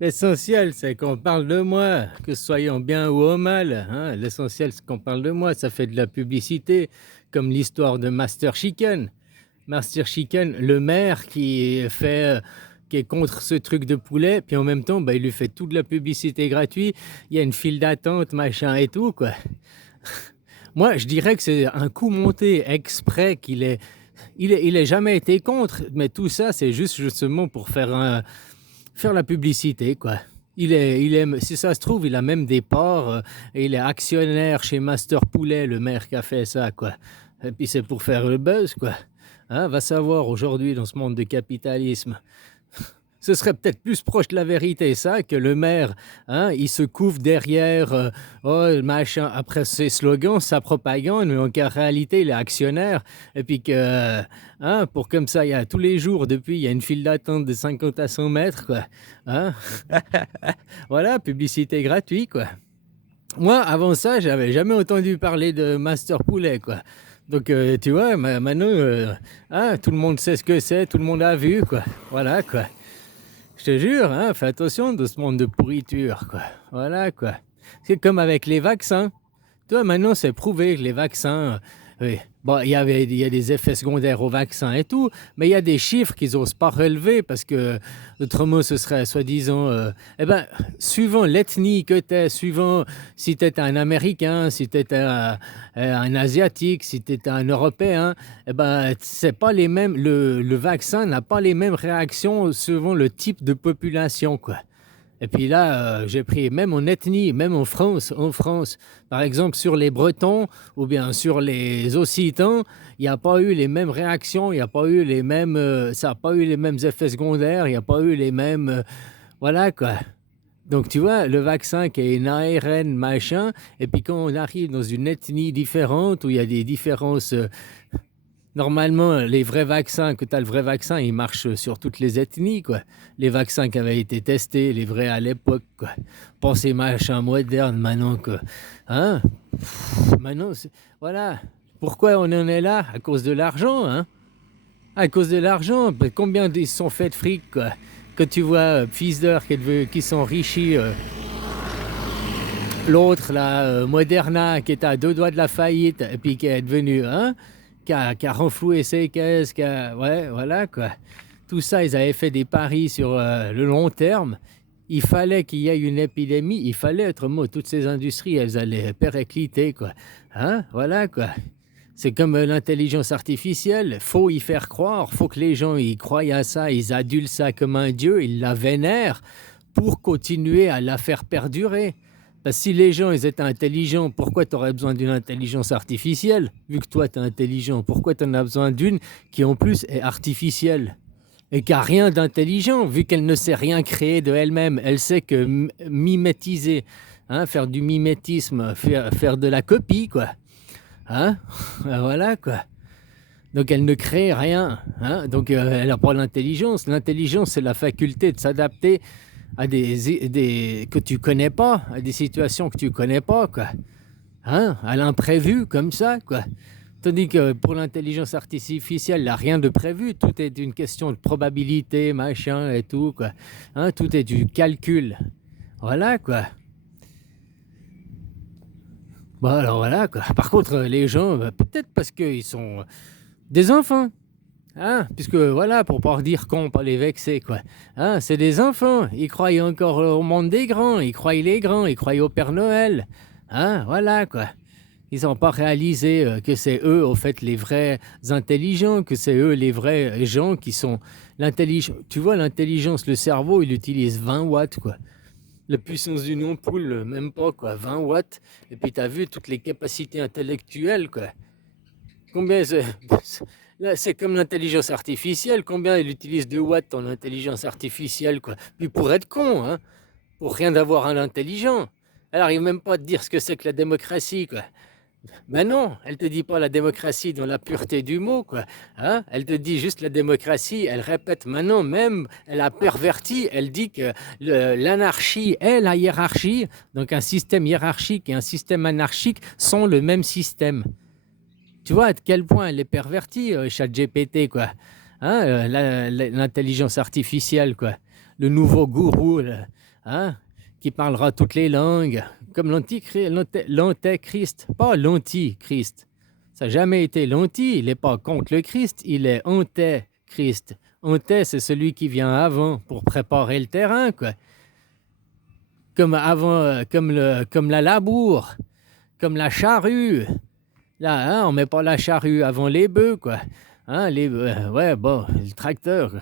L'essentiel, c'est qu'on parle de moi, que ce soit en bien ou en mal, hein. L'essentiel, c'est qu'on parle de moi. Ça fait de la publicité, comme l'histoire de Master Chicken. Master Chicken, le maire qui est contre ce truc de poulet, puis en même temps, bah, il lui fait toute la publicité gratuite. Il y a une file d'attente, machin et tout, quoi. Moi, je dirais que c'est un coup monté exprès il est jamais été contre, mais tout ça, c'est juste justement pour faire la publicité, quoi. Si ça se trouve, il a même des parts, et il est actionnaire chez Master Poulet, le maire qui a fait ça, quoi. Et puis c'est pour faire le buzz, quoi. Hein, va savoir aujourd'hui dans ce monde de capitalisme. Ce serait peut-être plus proche de la vérité, ça, que le maire, hein, il se couvre derrière oh, machin, après ses slogans, sa propagande, mais en réalité, il est actionnaire. Et puis que, hein, pour comme ça, il y a tous les jours, depuis, il y a une file d'attente de 50 à 100 mètres, quoi. Hein. Voilà, publicité gratuite, quoi. Moi, avant ça, j'avais jamais entendu parler de Master Poulet, quoi. Donc, tu vois, maintenant, hein, tout le monde sait ce que c'est, tout le monde a vu, quoi. Voilà, quoi. Je te jure, hein, fais attention de ce monde de pourriture, quoi. Voilà, quoi. C'est comme avec les vaccins. Toi, maintenant, c'est prouvé que les vaccins, oui. Bon, il y a des effets secondaires aux vaccins et tout, mais il y a des chiffres qu'ils n'osent pas relever parce que, autrement, ce serait soi-disant, eh ben, suivant l'ethnie que tu es, suivant si tu es un Américain, si tu es un Asiatique, si tu es un Européen, eh ben, c'est pas les mêmes, le vaccin n'a pas les mêmes réactions selon le type de population, quoi. Et puis là, j'ai pris même en ethnie, même en France, par exemple sur les Bretons ou bien sur les Occitans, il n'y a pas eu les mêmes réactions, il n'y a pas eu les mêmes, ça n'a pas eu les mêmes effets secondaires, il n'y a pas eu les mêmes, voilà quoi. Donc tu vois, le vaccin qui est une ARN machin, et puis quand on arrive dans une ethnie différente où il y a des différences. Normalement, les vrais vaccins, que tu as le vrai vaccin, il marche sur toutes les ethnies, quoi. Les vaccins qui avaient été testés, les vrais à l'époque, quoi. Pensez machin moderne, maintenant que. Hein? Maintenant, voilà. Pourquoi on en est là? À cause de l'argent, hein? À cause de l'argent. Combien ils se sont fait de fric, quoi? Quand tu vois Pfizer qui s'enrichit, l'autre, là, Moderna, qui était à deux doigts de la faillite, et puis qui est devenu, hein? Qui a renfloué ses caisses, ouais, voilà quoi. Tout ça, ils avaient fait des paris sur le long terme. Il fallait qu'il y ait une épidémie, il fallait être mot. Toutes ces industries, elles allaient péricliter, quoi. Hein, voilà quoi. C'est comme l'intelligence artificielle, faut y faire croire, faut que les gens y croient à ça, ils adulent ça comme un dieu, ils la vénèrent pour continuer à la faire perdurer. Parce que si les gens ils étaient intelligents, pourquoi tu aurais besoin d'une intelligence artificielle? Vu que toi tu es intelligent, pourquoi tu en as besoin d'une qui en plus est artificielle? Et qui n'a rien d'intelligent, vu qu'elle ne sait rien créer de elle-même. Elle sait que mimétiser, hein, faire du mimétisme, faire de la copie, quoi. Hein? Voilà, quoi. Donc elle ne crée rien. Hein? Donc elle n'a pas l'intelligence. L'intelligence, c'est la faculté de s'adapter à que tu connais pas, à des situations que tu connais pas, quoi. Hein? À l'imprévu, comme ça, quoi. Tandis que pour l'intelligence artificielle, il n'y a rien de prévu. Tout est une question de probabilité, machin et tout, quoi. Hein? Tout est du calcul. Voilà, quoi. Bon, alors voilà, quoi. Par contre, les gens, peut-être parce qu'ils sont des enfants. Hein, puisque voilà, pour pas dire qu'on, pas les vexer, quoi. Hein, c'est des enfants, ils croient encore au monde des grands, ils croient les grands, ils croient au Père Noël. Hein, voilà, quoi. Ils n'ont pas réalisé que c'est eux, au fait, les vrais intelligents, que c'est eux les vrais gens qui sont l'intelligence. Tu vois, l'intelligence, le cerveau, il utilise 20 watts, quoi. La puissance d'une ampoule, même pas, quoi, 20 watts. Et puis, tu as vu toutes les capacités intellectuelles, quoi. Combien là, c'est comme l'intelligence artificielle. Combien elle utilise de watts en intelligence artificielle, quoi. Puis pour être con, hein, pour rien d'avoir à l'intelligent. Elle n'arrive même pas à te dire ce que c'est que la démocratie, quoi. Ben non, elle te dit pas la démocratie dans la pureté du mot, quoi. Hein, elle te dit juste la démocratie. Elle répète maintenant même, elle a perverti. Elle dit que l'anarchie est la hiérarchie. Donc un système hiérarchique et un système anarchique sont le même système. Tu vois à quel point elle est pervertie, ChatGPT, quoi. Hein, l'intelligence artificielle, quoi. Le nouveau gourou, là. hein, qui parlera toutes les langues, comme l'antéchrist, pas l'antichrist. Ça n'a jamais été l'anti, il n'est pas contre le Christ, il est antéchrist. Anté, c'est celui qui vient avant pour préparer le terrain, quoi. Comme avant, comme la labour, comme la charrue. Là, hein, on met pas la charrue avant les bœufs, quoi. Hein, ouais, bon, le tracteur,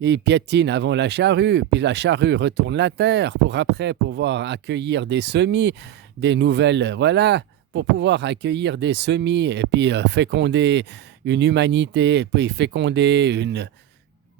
il piétine avant la charrue, puis la charrue retourne la terre pour après pouvoir accueillir des semis, des nouvelles, voilà, pour pouvoir accueillir des semis et puis féconder une humanité, et puis féconder une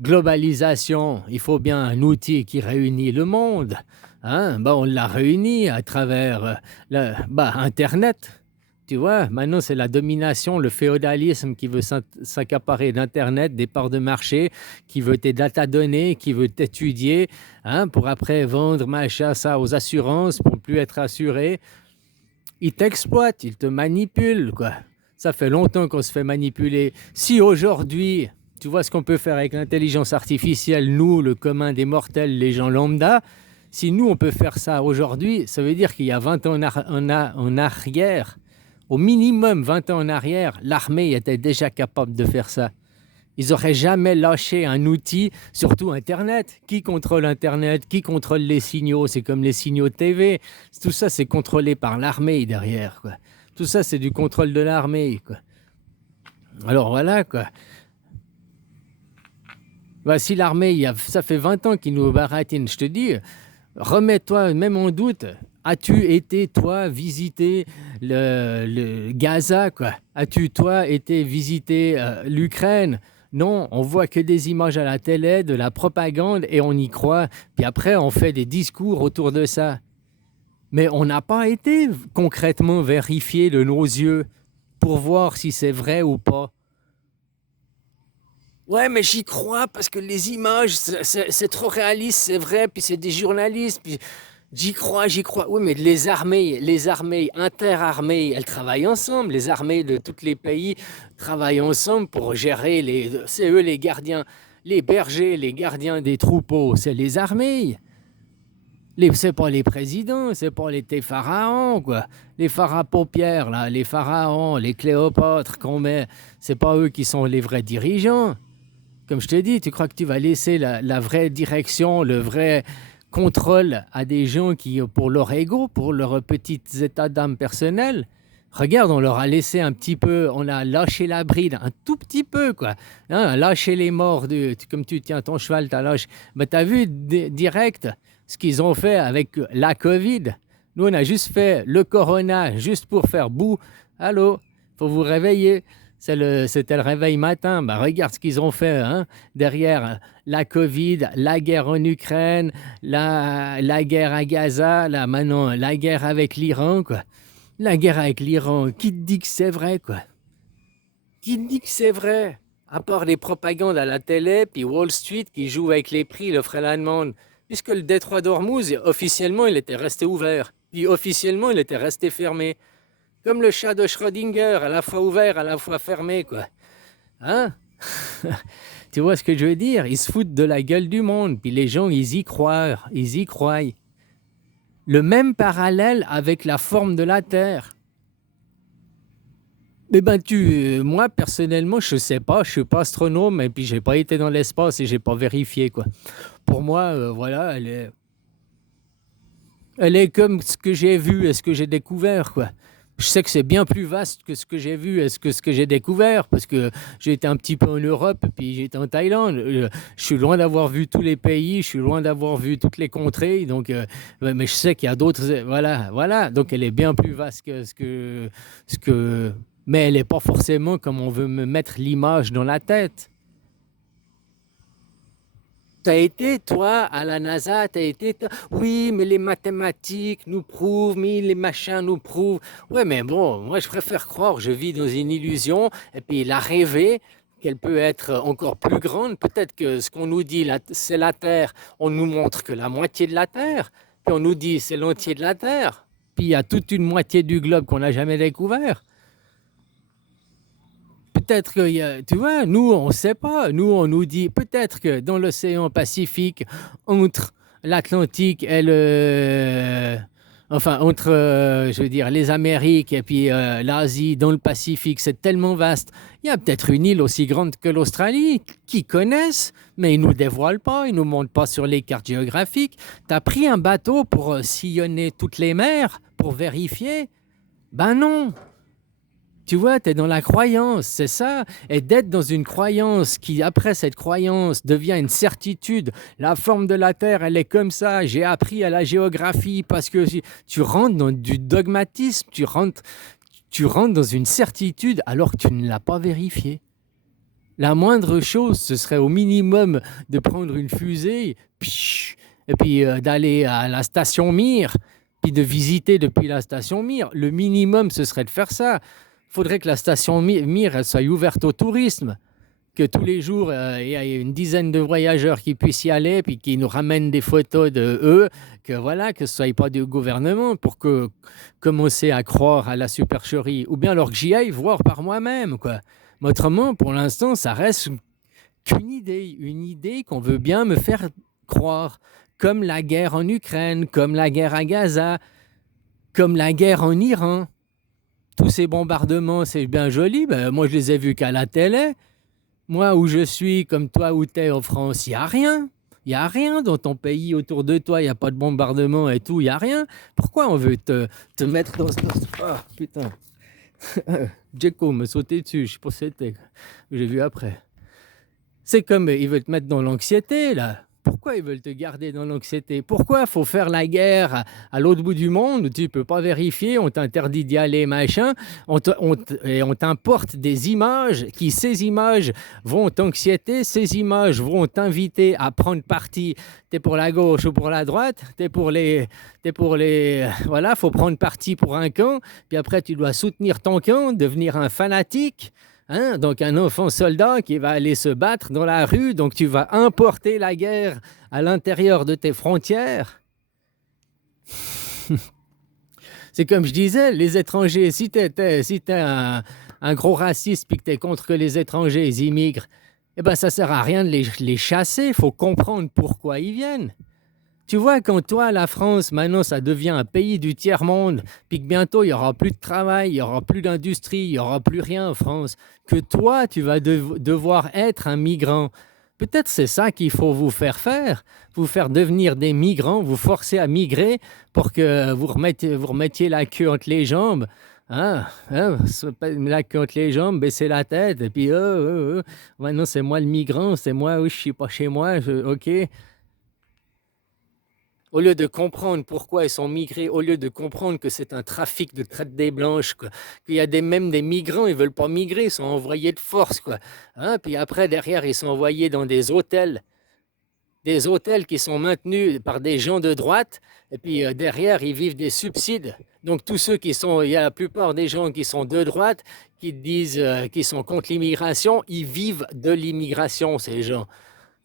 globalisation. Il faut bien un outil qui réunit le monde. Hein? Ben, on l'a réuni à travers Internet. Tu vois, maintenant c'est la domination, le féodalisme qui veut s'accaparer d'Internet, des parts de marché, qui veut tes données, qui veut t'étudier, hein, pour après vendre ça aux assurances pour ne plus être assuré. Ils t'exploitent, ils te manipulent, quoi. Ça fait longtemps qu'on se fait manipuler. Si aujourd'hui, tu vois ce qu'on peut faire avec l'intelligence artificielle, nous, le commun des mortels, les gens lambda, si nous on peut faire ça aujourd'hui, ça veut dire qu'il y a 20 ans en arrière, au minimum 20 ans en arrière, l'armée était déjà capable de faire ça. Ils n'auraient jamais lâché un outil, surtout Internet. Qui contrôle Internet? Qui contrôle les signaux? C'est comme les signaux TV. Tout ça, c'est contrôlé par l'armée derrière, quoi. Tout ça, c'est du contrôle de l'armée, quoi. Alors voilà, quoi. Bah, si l'armée, ça fait 20 ans qu'ils nous baratinent, je te dis, remets-toi même en doute. As-tu été, toi, visiter le Gaza, quoi? As-tu, toi, été visiter l'Ukraine? Non, on voit que des images à la télé, de la propagande, et on y croit. Puis après, on fait des discours autour de ça. Mais on n'a pas été concrètement vérifié de nos yeux pour voir si c'est vrai ou pas. Ouais, mais j'y crois parce que les images, c'est trop réaliste, c'est vrai, puis c'est des journalistes, puis j'y crois, j'y crois. Oui, mais les armées interarmées, elles travaillent ensemble. Les armées de tous les pays travaillent ensemble pour gérer c'est eux les gardiens, les bergers, les gardiens des troupeaux, c'est les armées. C'est pas les présidents, c'est pas les pharaons, quoi. Les pharaons paupières, là, les pharaons, les Cléopâtres qu'on met, c'est pas eux qui sont les vrais dirigeants. Comme je te dis, tu crois que tu vas laisser la vraie direction, le vrai contrôle à des gens qui, pour leur ego, pour leurs petits états d'âme personnels, regarde, on leur a laissé un petit peu, on a lâché la bride, un tout petit peu, quoi. Hein, lâché les morts, comme tu tiens ton cheval, tu as lâché. Mais tu as vu direct ce qu'ils ont fait avec la Covid. Nous, on a juste fait le corona, juste pour faire bout. Allô, faut vous réveiller. C'était le réveil matin. Bah, regarde ce qu'ils ont fait, hein, derrière la Covid, la guerre en Ukraine, la guerre à Gaza, là, maintenant, la guerre avec l'Iran, quoi. La guerre avec l'Iran, qui te dit que c'est vrai, quoi? Qui te dit que c'est vrai? À part les propagandes à la télé, puis Wall Street qui joue avec les prix, le ferait la demande. Puisque le détroit d'Ormuz, officiellement, il était resté ouvert. Puis officiellement, il était resté fermé. Comme le chat de Schrödinger, à la fois ouvert, à la fois fermé, quoi. Hein? Tu vois ce que je veux dire? Ils se foutent de la gueule du monde, puis les gens, ils y croient, ils y croient. Le même parallèle avec la forme de la Terre. Mais ben moi personnellement, je sais pas, je suis pas astronome et puis j'ai pas été dans l'espace et j'ai pas vérifié, quoi. Pour moi, voilà, elle est comme ce que j'ai vu et ce que j'ai découvert, quoi. Je sais que c'est bien plus vaste que ce que j'ai vu et ce que j'ai découvert, parce que j'ai été un petit peu en Europe, puis j'ai été en Thaïlande. Je suis loin d'avoir vu tous les pays, je suis loin d'avoir vu toutes les contrées, donc, mais je sais qu'il y a d'autres. Voilà, voilà. Donc elle est bien plus vaste que mais elle n'est pas forcément comme on veut me mettre l'image dans la tête. T'as été, toi, à la NASA, t'as été... Oui, mais les mathématiques nous prouvent, mais les machins nous prouvent. Ouais, mais bon, moi, je préfère croire, je vis dans une illusion, et puis la rêver, qu'elle peut être encore plus grande. Peut-être que ce qu'on nous dit, c'est la Terre, on nous montre que la moitié de la Terre, puis on nous dit c'est l'entier de la Terre, puis il y a toute une moitié du globe qu'on n'a jamais découvert. Peut-être que, tu vois, nous, on ne sait pas. Nous, on nous dit peut-être que dans l'océan Pacifique, entre l'Atlantique et enfin, entre, je veux dire, les Amériques et puis l'Asie, dans le Pacifique, c'est tellement vaste. Il y a peut-être une île aussi grande que l'Australie, qui connaissent, mais ils ne nous dévoilent pas, ils ne nous montrent pas sur les cartes géographiques. Tu as pris un bateau pour sillonner toutes les mers, pour vérifier? Ben non. Tu vois, tu es dans la croyance, c'est ça. Et d'être dans une croyance qui, après cette croyance, devient une certitude. La forme de la Terre, elle est comme ça. J'ai appris à la géographie parce que tu rentres dans du dogmatisme, tu rentres dans une certitude alors que tu ne l'as pas vérifié. La moindre chose, ce serait au minimum de prendre une fusée, et puis d'aller à la station Mir, puis de visiter depuis la station Mir. Le minimum, ce serait de faire ça. Il faudrait que la station Mir elle soit ouverte au tourisme, que tous les jours, il y ait une dizaine de voyageurs qui puissent y aller, puis qui nous ramènent des photos de eux, que voilà, que ce ne soit pas du gouvernement, pour que commencer à croire à la supercherie, ou bien alors que j'y aille voir par moi-même, quoi. Mais autrement, pour l'instant, ça reste qu'une idée, une idée qu'on veut bien me faire croire, comme la guerre en Ukraine, comme la guerre à Gaza, comme la guerre en Iran. Tous ces bombardements, c'est bien joli, ben, moi je les ai vus qu'à la télé. Moi, où je suis, comme toi, où tu es en France, il n'y a rien. Il n'y a rien dans ton pays autour de toi, il n'y a pas de bombardement et tout, il n'y a rien. Pourquoi on veut te mettre dans ce... Oh, putain. Djeko me sautait dessus, je sais pas si c'était. J'ai vu après. C'est comme ils veulent te mettre dans l'anxiété, là. Pourquoi ils veulent te garder dans l'anxiété? Pourquoi il faut faire la guerre à l'autre bout du monde où tu ne peux pas vérifier, on t'interdit d'y aller, machin, et on t'importe des images qui, ces images, vont t'anxiéter, ces images vont t'inviter à prendre parti. Tu es pour la gauche ou pour la droite, tu es pour les... Voilà, faut prendre parti pour un camp, puis après tu dois soutenir ton camp, devenir un fanatique. Hein? Donc un enfant soldat qui va aller se battre dans la rue, donc tu vas importer la guerre à l'intérieur de tes frontières. C'est comme je disais, les étrangers, si tu es un gros raciste puis que tu es contre que les étrangers ils immigrent, eh ben ça sert à rien de les chasser, il faut comprendre pourquoi ils viennent. Tu vois, quand toi, la France, maintenant, ça devient un pays du tiers-monde, puis que bientôt, il n'y aura plus de travail, il n'y aura plus d'industrie, il n'y aura plus rien en France, que toi, tu vas devoir être un migrant. Peut-être c'est ça qu'il faut vous faire devenir des migrants, vous forcer à migrer pour que vous remettiez la queue entre les jambes. La queue entre les jambes, baisser la tête, et puis, maintenant, c'est moi le migrant, c'est moi, oui, je ne suis pas chez moi, ok. Au lieu de comprendre pourquoi ils sont migrés, au lieu de comprendre que c'est un trafic de traite des blanches, quoi, qu'il y a même des migrants, ils ne veulent pas migrer, ils sont envoyés de force, quoi. Hein? Puis après, derrière, ils sont envoyés dans des hôtels qui sont maintenus par des gens de droite, et puis derrière, ils vivent des subsides. Donc tous ceux il y a la plupart des gens qui sont de droite, qui disent qu'ils sont contre l'immigration, ils vivent de l'immigration, ces gens.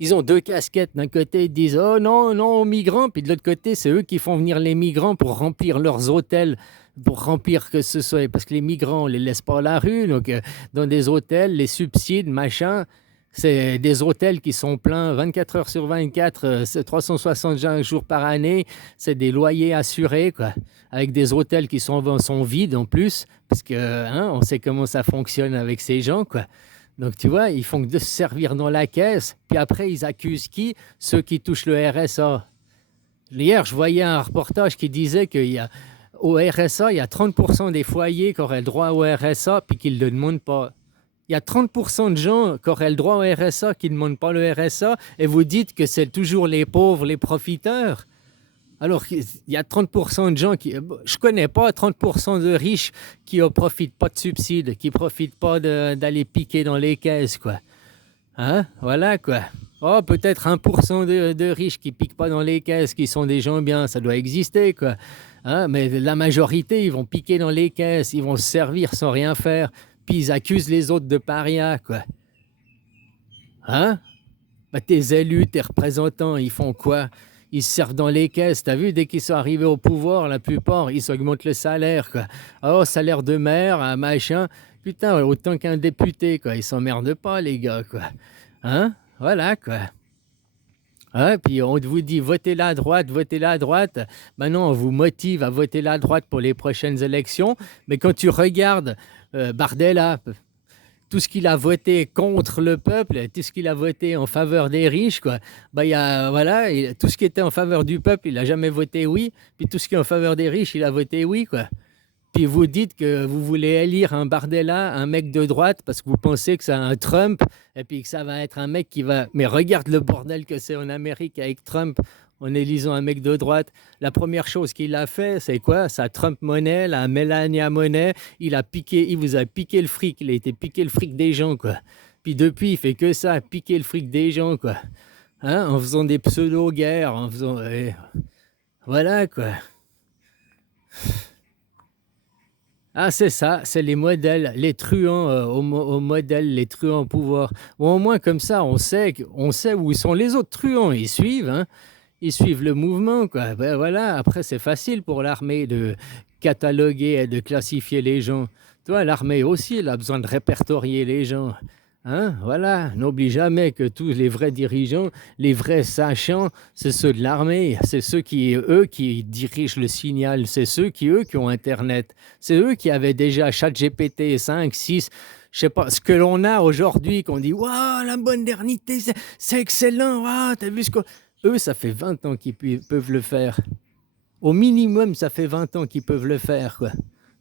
Ils ont deux casquettes. D'un côté, ils disent oh non, non aux migrants. Puis de l'autre côté, c'est eux qui font venir les migrants pour remplir leurs hôtels, pour remplir que ce soit. Parce que les migrants, on ne les laisse pas à la rue. Donc, dans des hôtels, les subsides, machin, c'est des hôtels qui sont pleins 24 heures sur 24, 365 jours par année. C'est des loyers assurés, quoi. Avec des hôtels qui sont vides en plus. Parce que, hein, on sait comment ça fonctionne avec ces gens, quoi. Donc, tu vois, ils font que de se servir dans la caisse, puis après, ils accusent qui? Ceux qui touchent le RSA. Hier, je voyais un reportage qui disait qu'au RSA, il y a 30% des foyers qui auraient le droit au RSA, puis qui ne le demandent pas. Il y a 30% de gens qui auraient le droit au RSA, qui ne demandent pas le RSA, et vous dites que c'est toujours les pauvres, les profiteurs. Alors, il y a 30% de gens qui... Je ne connais pas 30% de riches qui ne profitent pas de subsides, qui ne profitent pas d'aller piquer dans les caisses, quoi. Hein? Voilà, quoi. Oh, peut-être 1% de riches qui ne piquent pas dans les caisses, qui sont des gens bien, ça doit exister, quoi. Hein? Mais la majorité, ils vont piquer dans les caisses, ils vont se servir sans rien faire, puis ils accusent les autres de parias, quoi. Hein? Bah, tes élus, tes représentants, ils font quoi? Ils se servent dans les caisses. T'as vu, dès qu'ils sont arrivés au pouvoir, la plupart, ils augmentent le salaire, quoi. Oh, salaire de maire, un machin. Putain, autant qu'un député, quoi. Ils s'emmerdent pas, les gars, quoi. Hein? Voilà, quoi. Ouais, puis on vous dit: «Votez là à droite, votez là à droite». Maintenant, on vous motive à voter là à droite pour les prochaines élections, mais quand tu regardes, Bardella, tout ce qu'il a voté contre le peuple, tout ce qu'il a voté en faveur des riches, quoi, bah, il y a voilà, et tout ce qui était en faveur du peuple, il a jamais voté oui, puis tout ce qui est en faveur des riches, il a voté oui, quoi. Puis vous dites que vous voulez élire un Bardella, un mec de droite, parce que vous pensez que c'est un Trump, et puis que ça va être un mec qui va. Mais regarde le bordel que c'est en Amérique avec Trump en élisant un mec de droite. La première chose qu'il a fait, c'est quoi? Sa Trump monnaie, la Melania monnaie. Il vous a piqué le fric. Il a été piqué le fric des gens, quoi. Puis depuis, il fait que ça, piquer le fric des gens, quoi. Hein? En faisant des pseudo-guerres, en faisant. Voilà, quoi. Ah, c'est ça, c'est les modèles, les truands au modèle, les truands au pouvoir. Ou au moins comme ça, on sait où sont les autres truands. Ils suivent, hein, ils suivent le mouvement, quoi. Ben voilà, après c'est facile pour l'armée de cataloguer et de classifier les gens. Toi, l'armée aussi, elle a besoin de répertorier les gens. Hein, voilà, n'oublie jamais que tous les vrais dirigeants, les vrais sachants, c'est ceux de l'armée, c'est ceux qui, eux, qui dirigent le signal, c'est ceux qui, eux, qui ont Internet, c'est eux qui avaient déjà ChatGPT 5, 6, je sais pas, ce que l'on a aujourd'hui, qu'on dit, waouh, la modernité, c'est excellent, waouh, t'as vu ce que. Eux, ça fait 20 ans qu'ils peuvent le faire. Au minimum, ça fait 20 ans qu'ils peuvent le faire, quoi.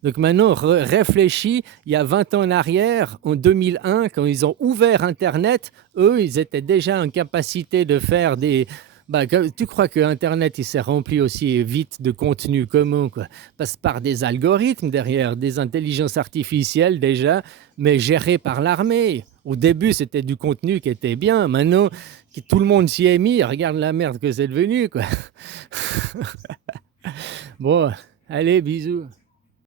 Donc maintenant, réfléchis, il y a 20 ans en arrière, en 2001, quand ils ont ouvert Internet, eux, ils étaient déjà en capacité de faire des. Bah, tu crois que Internet, il s'est rempli aussi vite de contenu comment, quoi? Passe par des algorithmes derrière, des intelligences artificielles déjà, mais gérées par l'armée. Au début, c'était du contenu qui était bien. Maintenant, tout le monde s'y est mis. Regarde la merde que c'est devenu, quoi. Bon, allez, bisous.